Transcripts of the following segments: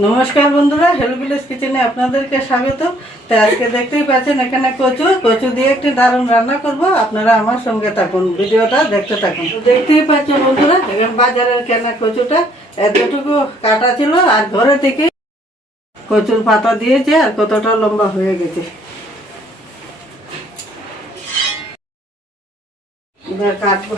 নমস্কার বন্ধুরা হেল ভিলেজ কিচেনে আপনাদেরকে স্বাগত তো আজকে দেখতেই পাচ্ছেন, এখানে কচু কচু দিয়ে একটি দারুণ রান্না করব। আপনারা আমার সঙ্গে থাকুন, ভিডিওটা দেখতে থাকুন। দেখতেই পাচ্ছেন বন্ধুরা, এখানে বাজারের কেনা কচুটা এতটুকু কাটা ছিল, আর ঘরে থেকে কচুর পাতা দিয়েছে, আর কতটা লম্বা হয়ে গেছে। এবার কাটবো।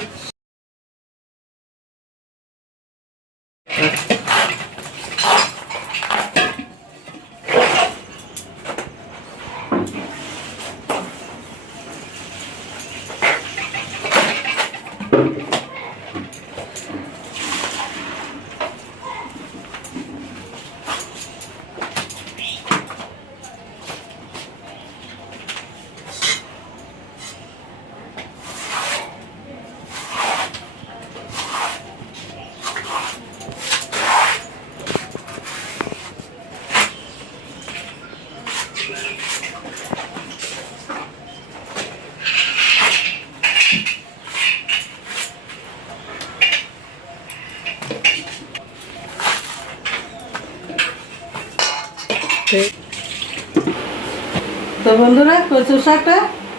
তো বন্ধুরা কচু শাকটা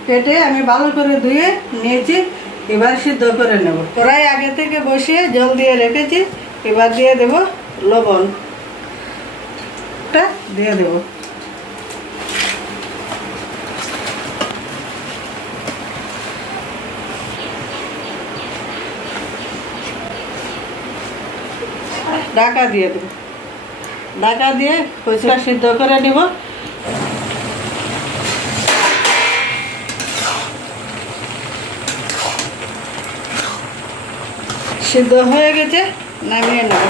কেটে আমি ভালো করে ধুয়ে নিয়েছি, এবার সিদ্ধ করে নেব। কড়াই আগে থেকে বসিয়ে জল দিয়ে রেখেছি, এবার দিয়ে দেব লবণটা দিয়ে দেব। ঢাকা দিয়ে দেব। ঢাকা দিয়ে কচুটা সিদ্ধ করে নিব। সিদ্ধ হয়ে গেছে, নামিয়ে নেব।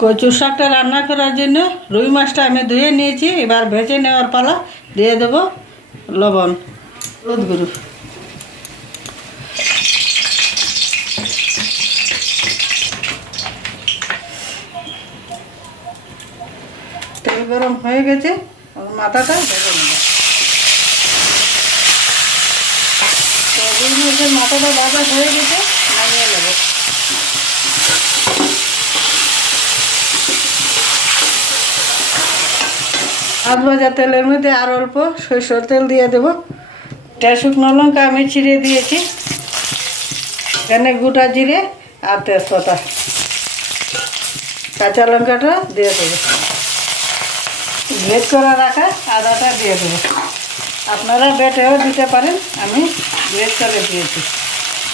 কচু শাকটা রান্না করার জন্য রুই মাছটা আমি ধুয়ে নিয়েছি, এবার ভেজে নেওয়ার পালা দিয়ে দেব লবণ, হলুদ গুঁড়ো। তেল গরম হয়ে গেছে মাথাটা ভেজে নেব। মাথাটা ভাজা হয়ে গেছে, নামিয়ে নেব। আধ ভাজা তেলের মধ্যে আর অল্প সরষের তেল দিয়ে দেবো। টা শুকনো লঙ্কা আমি ছিঁড়ে দিয়েছি এখানে গোটা জিরে আর তেজপাতা। কাঁচা লঙ্কাটা দিয়ে দেবো। গ্রেট করা রাখা, আদাটা দিয়ে দেবো। আপনারা বেটেও দিতে পারেন, আমি গ্রেট করে দিয়েছি।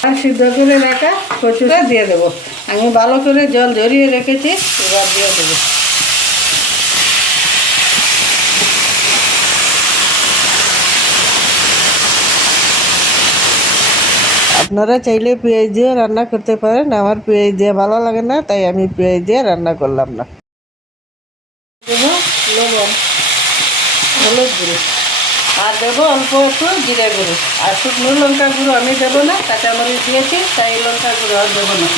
আর সিদ্ধ করে রাখা কচুটা দিয়ে দেবো। আমি ভালো করে জল ঝরিয়ে রেখেছি, এবার দিয়ে দেবো। আপনারা চাইলে পেঁয়াজ দিয়ে রান্না করতে পারেন, আমার পেঁয়াজ দিয়ে ভালো লাগে না, তাই আমি পেঁয়াজ দিয়ে রান্না করলাম না। লবণ, হলুদ গুঁড়ো। আর দেবো অল্প একটু জিরে গুঁড়ো। আর শুকনো লঙ্কা গুঁড়ো আমি দেবো না, কাঁচামরিচ দিয়েছি, তাই লঙ্কা গুঁড়ো আর দেবো না।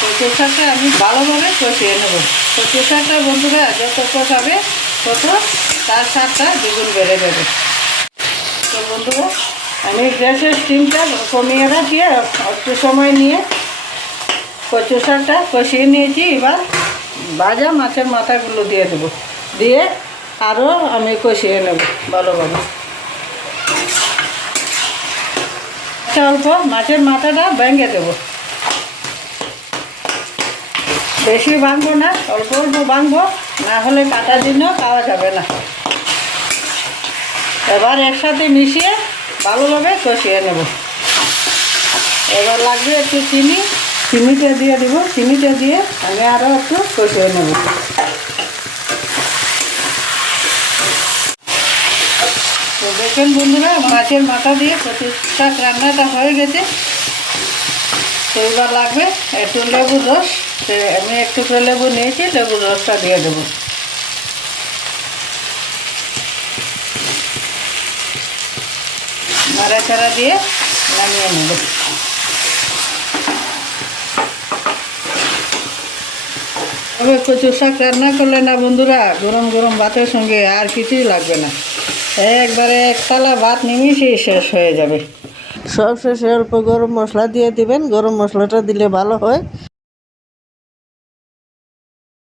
কচু শাকটা আমি ভালোভাবে কষিয়ে নেব। কচু শাকটা বন্ধুরা যত কষাবে, তত তার শাকটা দ্বিগুণ বেড়ে যাবে। তো বন্ধুরা, আমি গ্যাসের স্টিমটা কমিয়ে রাখিয়ে একটু সময় নিয়ে কচু শাকটা কষিয়ে নিয়েছি, এবার ভাজা মাছের মাথাগুলো দিয়ে দেবো। দিয়ে আরও আমি কষিয়ে নেব ভালোভাবে অল্প মাছের মাথাটা ভেঙে দেবো। বেশি ভাঙবো না, অল্প অল্প ভাঙবো, না হলে কাটার জন্য খাওয়া যাবে না। এবার একসাথে মিশিয়ে ভালোভাবে কষিয়ে নেব। এবার লাগবে একটু চিনি চিনিটা দিয়ে দিব, চিনিটা দিয়ে আমি আরও একটু কষিয়ে নেব তো দেখেন বন্ধুরা, মাছের মাথা দিয়ে শাক রান্নাটা হয়ে গেছে। তো লাগবে একটু লেবুর রস। আমি একটু লেবু নিয়েছি লেবুর রসটা দিয়ে দেবো। নাড়াচাড়া দিয়ে নামিয়ে নেব। তবে কচু শাক রান্না করলে না বন্ধুরা, গরম গরম ভাতের সঙ্গে আর কিছুই লাগবে না। একবারে এক থালা ভাত নিমিশেই শেষ হয়ে যাবে। সব শেষে অল্প গরম মশলা দিয়ে দিবেন। গরম মশলাটা দিলে ভালো হয়।